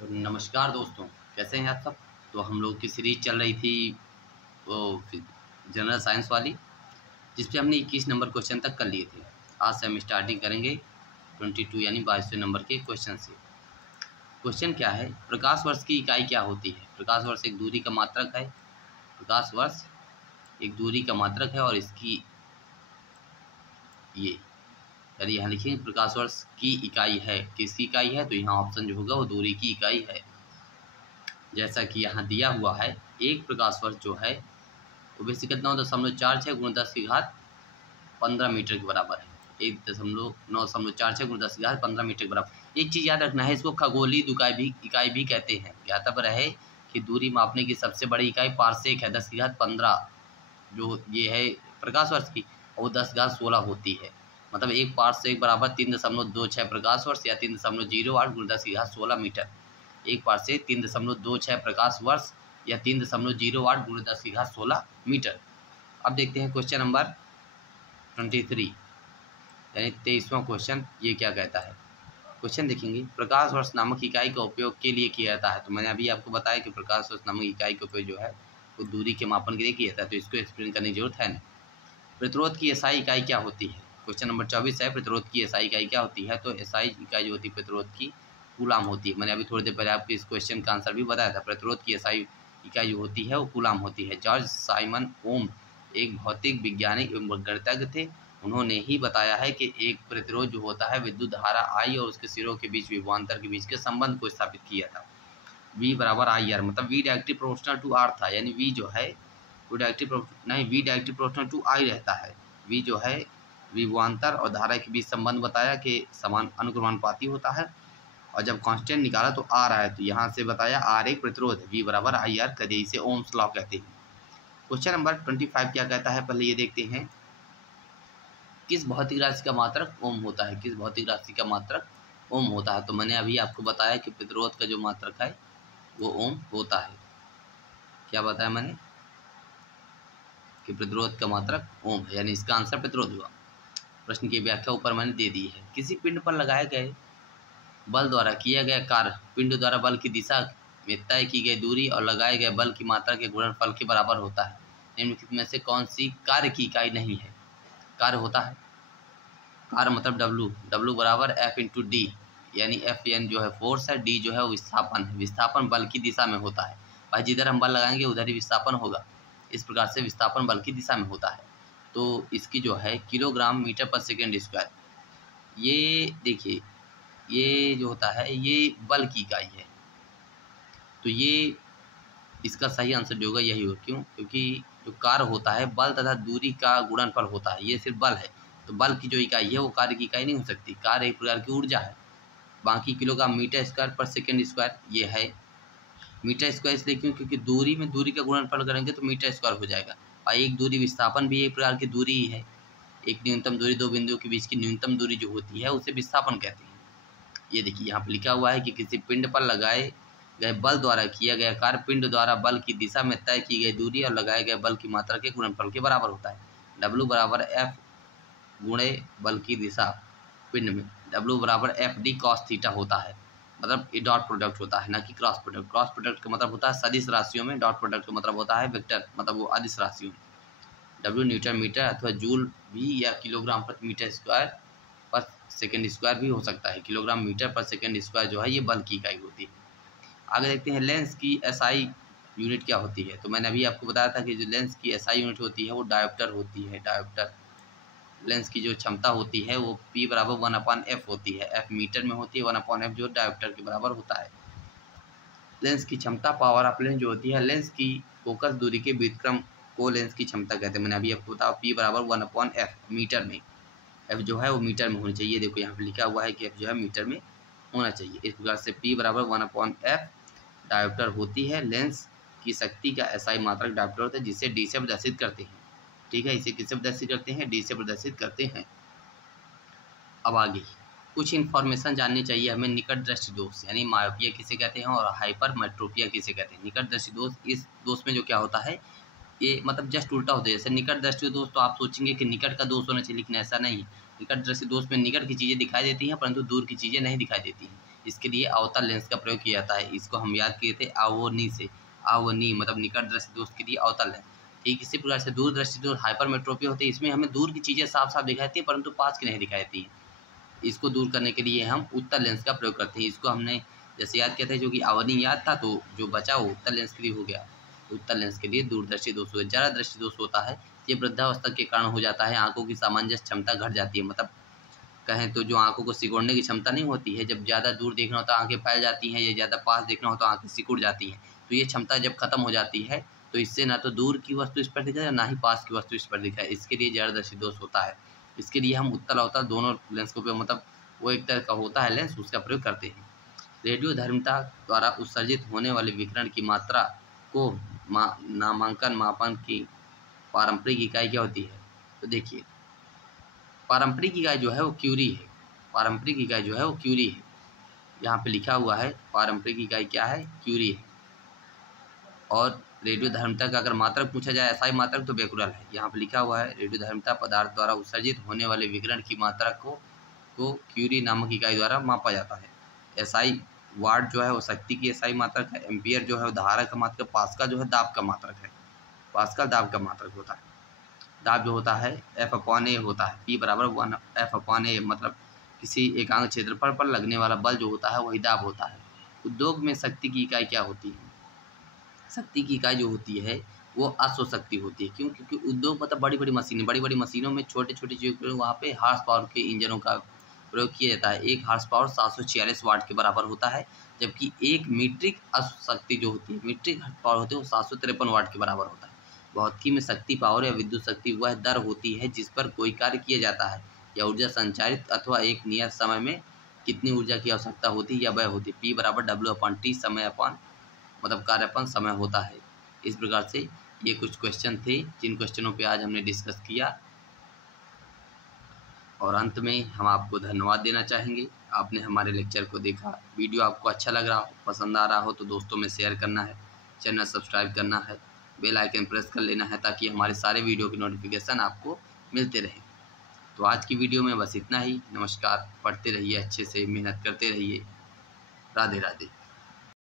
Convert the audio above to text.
तो नमस्कार दोस्तों, कैसे हैं आप सब। तो हम लोग की सीरीज चल रही थी वो जनरल साइंस वाली, जिस पे हमने 21 नंबर क्वेश्चन तक कर लिए थे। आज से हम स्टार्टिंग करेंगे 22 यानी 22वें नंबर के क्वेश्चन से। क्वेश्चन क्या है, प्रकाश वर्ष की इकाई क्या होती है। प्रकाश वर्ष एक दूरी का मात्रक है। प्रकाश वर्ष एक दूरी का मात्रक है और इसकी ये यानी यहाँ लिखेंगे प्रकाश वर्ष की इकाई है। किसकी इकाई है, तो यहाँ ऑप्शन जो होगा वो दूरी की इकाई है। जैसा कि यहाँ दिया हुआ है, एक प्रकाश वर्ष जो है वो बेसिकली 9.46 गुणा 10 की घात 15 मीटर के बराबर है। 9.46 गुणा 10 की घात 15 मीटर के बराबर। एक चीज़ याद रखना है, इसको खगोलीय इकाई भी कहते हैं। ज्ञातव्य रहे कि दूरी मापने की सबसे बड़ी इकाई पारसेक है। 10 की घात 15 जो ये है प्रकाश वर्ष की, और 10 की घात 16 होती है। मतलब एक पारसेक बराबर 3.26 प्रकाश वर्ष या 3.08 गुणा 10 की घात 16 मीटर। एक पारसेक 3.26 प्रकाश वर्ष या 3.08 गुणा 10 की घात 16 मीटर। अब देखते हैं क्वेश्चन नंबर 23 यानी 23वां क्वेश्चन। ये क्या कहता है, क्वेश्चन देखेंगे। प्रकाश वर्ष नामक इकाई का उपयोग के लिए किया जाता है। तो मैंने अभी आपको बताया कि प्रकाश वर्ष नामक इकाई का उपयोग जो है वो दूरी के मापन के लिए किया जाता है, तो इसको एक्सप्लेन करने की जरूरत है नहीं। प्रतिरोध की एसआई इकाई क्या होती है। क्वेश्चन नंबर 24 है, प्रतिरोध की एसआई इकाई क्या होती है। तो एसआई इकाई जो होती है प्रतिरोध की कूलाम होती है। मैंने अभी थोड़ी देर पहले आपको इस क्वेश्चन का आंसर भी बताया था। प्रतिरोध की एसआई इकाई जो होती है वो कूलाम होती है। जॉर्ज साइमन ओम एक भौतिक वैज्ञानिक एवं गणितज्ञ थे। उन्होंने ही बताया है कि एक प्रतिरोध जो होता है विद्युत धारा आई और उसके सिरों के बीच विभवांतर के बीच के संबंध को स्थापित किया था। V बराबर आई आर, मतलब V directly proportional to R था। यानी V जो है वो V directly proportional to I रहता है। V जो है विभवांतर और धारा के बीच संबंध बताया कि समान अनुक्रमानुपाती होता है। और जब कांस्टेंट निकाला तो आर आया, तो यहाँ से बताया आर एक प्रतिरोध है। V बराबर आई आर कर दिया, इसे ओम्स लॉ कहते हैं। क्वेश्चन नंबर 25 क्या कहता है, पहले ये देखते हैं। किस भौतिक राशि का मात्रक ओम होता है। किस भौतिक राशि का मात्रक ओम होता है। तो मैंने अभी आपको बताया कि प्रतिरोध का जो मात्रक है वो ओम होता है। क्या बताया मैंने कि प्रतिरोध का मात्रक ओम है, यानी इसका आंसर प्रतिरोध हुआ। प्रश्न की व्याख्या ऊपर मैंने दे दी है। किसी पिंड पर लगाए गए बल द्वारा किया गया कार्य पिंड द्वारा बल की दिशा में तय की गई दूरी और लगाए गए बल की मात्रा के गुणनफल के बराबर होता है। निम्नलिखित में से कौन सी कार्य की इकाई नहीं है। कार्य होता है, कार्य मतलब W बराबर F इंटू डी, यानी Fn जो है फोर्स है, डी जो है वो विस्थापन है। विस्थापन बल की दिशा में होता है। भाई जिधर हम बल लगाएंगे उधर ही विस्थापन होगा। इस प्रकार से विस्थापन बल की दिशा में होता है। तो इसकी जो है किलोग्राम मीटर पर सेकेंड स्क्वायर, ये देखिए ये जो होता है ये बल की इकाई है। तो ये इसका सही आंसर जो होगा यही होगा। क्यों, क्योंकि जो कार्य होता है बल तथा दूरी का गुणनफल होता है। ये सिर्फ बल है, तो बल की जो इकाई है वो कार्य की इकाई नहीं हो सकती। कार्य एक प्रकार की ऊर्जा है। बाकी किलोग्राम मीटर स्क्वायर पर सेकेंड स्क्वायर ये है। मीटर स्क्वायर इसलिए क्यों, क्योंकि दूरी में दूरी का गुणनफल करेंगे तो मीटर स्क्वायर हो जाएगा। और एक दूरी विस्थापन भी एक प्रकार की दूरी ही है। एक न्यूनतम दूरी दो बिंदुओं के बीच की न्यूनतम दूरी जो होती है उसे विस्थापन कहते हैं। ये देखिए यहाँ पर लिखा हुआ है कि किसी पिंड पर लगाए गए बल द्वारा किया गया कार्य पिंड द्वारा बल की दिशा में तय की गई दूरी और लगाए गए बल की मात्रा के गुणनफल के बराबर होता है। W बराबर F गुणे बल की दिशा पिंड में W बराबर F डी कॉस थीटा होता है। मतलब ये डॉट प्रोडक्ट होता है, ना कि क्रॉस प्रोडक्ट। क्रॉस प्रोडक्ट का मतलब होता है सदिश राशियों में, डॉट प्रोडक्ट का मतलब होता है वेक्टर, मतलब वो अदिश राशियों में। W न्यूटन मीटर अथवा जूल भी या किलोग्राम प्रति मीटर स्क्वायर पर सेकेंड स्क्वायर भी हो सकता है। किलोग्राम मीटर पर सेकेंड स्क्वायर जो है ये बल की इकाई होती है। आगे देखते हैं लेंस की एसआई यूनिट क्या होती है। तो मैंने अभी आपको बताया था कि जो लेंस की एसआई यूनिट होती है वो डायोप्टर होती है। डायोप्टर लेंस की जो क्षमता होती है वो P बराबर 1/F होती है। F मीटर में होती है, 1/F जो डायोप्टर के बराबर होता है। लेंस की क्षमता पावर ऑफ लेंस जो होती है लेंस की फोकस दूरी के व्युत्क्रम को लेंस की क्षमता कहते हैं। मैंने अभी आपको बताया P बराबर 1/F मीटर में। F जो है वो मीटर में होनी चाहिए। देखो यहाँ पे लिखा हुआ है कि F जो है मीटर में होना चाहिए। इस प्रकार से P बराबर 1/F डायोप्टर होती है। लेंस की शक्ति का एसआई मात्रक डायोप्टर होता है, जिसे डी से प्रदर्शित करते हैं। ठीक है, इसे किससे प्रदर्शित करते हैं, डी से प्रदर्शित करते हैं। अब आगे कुछ इन्फॉर्मेशन जाननी चाहिए हमें। निकट दृष्टि दोष यानी मायोपिया किसे कहते हैं और हाइपरमेट्रोपिया किसे कहते हैं। निकट दृष्टि दोष, इस दोष में जो क्या होता है ये मतलब जस्ट उल्टा होता है। जैसे निकट दृष्टि दोष तो आप सोचेंगे कि निकट का दोष होना चाहिए, लेकिन ऐसा नहीं है। निकट दृष्टि दोष में निकट की चीज़ें दिखाई देती हैं परंतु दूर की चीज़ें नहीं दिखाई देती हैं। इसके लिए अवतल लेंस का प्रयोग किया जाता है। इसको हम याद किए थे आवोनी से, आवोनी मतलब निकट दृष्टि दोष के लिए अवतल लेंस। ठीक इसी प्रकार से दूर दृष्टि दोष हाइपरमेट्रोपी होती है, इसमें हमें दूर की चीज़ें साफ साफ दिखाई देती है परंतु पास की नहीं दिखाई देती है। इसको दूर करने के लिए हम उत्तल लेंस का प्रयोग करते हैं। इसको हमने जैसे याद किया था, जो कि आवनी याद था, तो जो बचा वो उत्तल लेंस के लिए हो गया। उत्तल लेंस के लिए दूरदर्शी दोष हो गया। जरा दृष्टि दोष होता है, ये वृद्धावस्था के कारण हो जाता है। आंखों की सामंजस्य क्षमता घट जाती है, मतलब कहें तो जो आंखों को सिकुड़ने की क्षमता नहीं होती है, जब ज़्यादा दूर देखना होता है आंखें फैल जाती हैं, या ज़्यादा पास देखना होता है आंखें सिकुड़ जाती हैं। तो ये क्षमता जब खत्म हो जाती है तो इससे ना तो दूर की वस्तु इस पर दिखाए ना ही पास की वस्तु इस पर दिखाए, इसके लिए जरादृष्टि दोष होता है। इसके लिए हम उत्तल अवतल दोनों लेंस का उपयोग, मतलब वो एक तरह का होता है लेंस, उसका प्रयोग करते हैं। रेडियोधर्मिता द्वारा उत्सर्जित होने वाले विकिरण की मात्रा को नामांकन मापन की पारंपरिक इकाई क्या होती है? तो देखिए, पारंपरिक इकाई जो है वो क्यूरी है। पारंपरिक इकाई जो है वो क्यूरी है। यहाँ पे लिखा हुआ है पारंपरिक इकाई क्या है? क्यूरी है। और रेडियोधर्मिता का अगर मात्रक पूछा जाए, एसआई मात्रक, तो बेकुरल है। यहाँ पे लिखा हुआ है रेडियोधर्मिता पदार्थ द्वारा उत्सर्जित होने वाले विकिरण की मात्रा को क्यूरी नामक इकाई द्वारा मापा जाता है। एसआई वाट जो है वो शक्ति की एसआई मात्रक है। एम्पियर जो है वो धारा का मात्रक। पास्कल जो है दाब का मात्रक है। पास्कल दाब का मात्रक होता है। दाब जो होता है F/A होता है। P बराबर 1 F/A, मतलब किसी एकांक क्षेत्रफल पर लगने वाला बल जो होता है वही दाब होता है। उद्योग में शक्ति की इकाई क्या होती है? शक्ति की इकाई जो होती है वो अश्व शक्ति होती है। क्यों? क्योंकि उद्योग मतलब बड़ी बड़ी मशीनों में छोटे छोटे चीज़ों, वहाँ पे हार्स पावर के इंजनों का प्रयोग किया जाता है। एक हार्स पावर 746 वाट के बराबर होता है, जबकि एक मीट्रिक अश्व शक्ति जो होती है, मीट्रिक पावर होती है, वो 753 वाट के बराबर होता है। भौतिकी में शक्ति पावर या विद्युत शक्ति वह दर होती है जिस पर कोई कार्य किया जाता है या ऊर्जा संचारित अथवा एक नियत समय में कितनी ऊर्जा की आवश्यकता होती है या वह होती है। P बराबर W/T, समय अपन मतलब कार्यपन समय होता है। इस प्रकार से ये कुछ क्वेश्चन थे जिन क्वेश्चनों पे आज हमने डिस्कस किया। और अंत में हम आपको धन्यवाद देना चाहेंगे, आपने हमारे लेक्चर को देखा। वीडियो आपको अच्छा लग रहा हो, पसंद आ रहा हो तो दोस्तों में शेयर करना है, चैनल सब्सक्राइब करना है, बेल आइकन प्रेस कर लेना है ताकि हमारे सारे वीडियो की नोटिफिकेशन आपको मिलते रहे। तो आज की वीडियो में बस इतना ही। नमस्कार। पढ़ते रहिए, अच्छे से मेहनत करते रहिए। राधे राधे।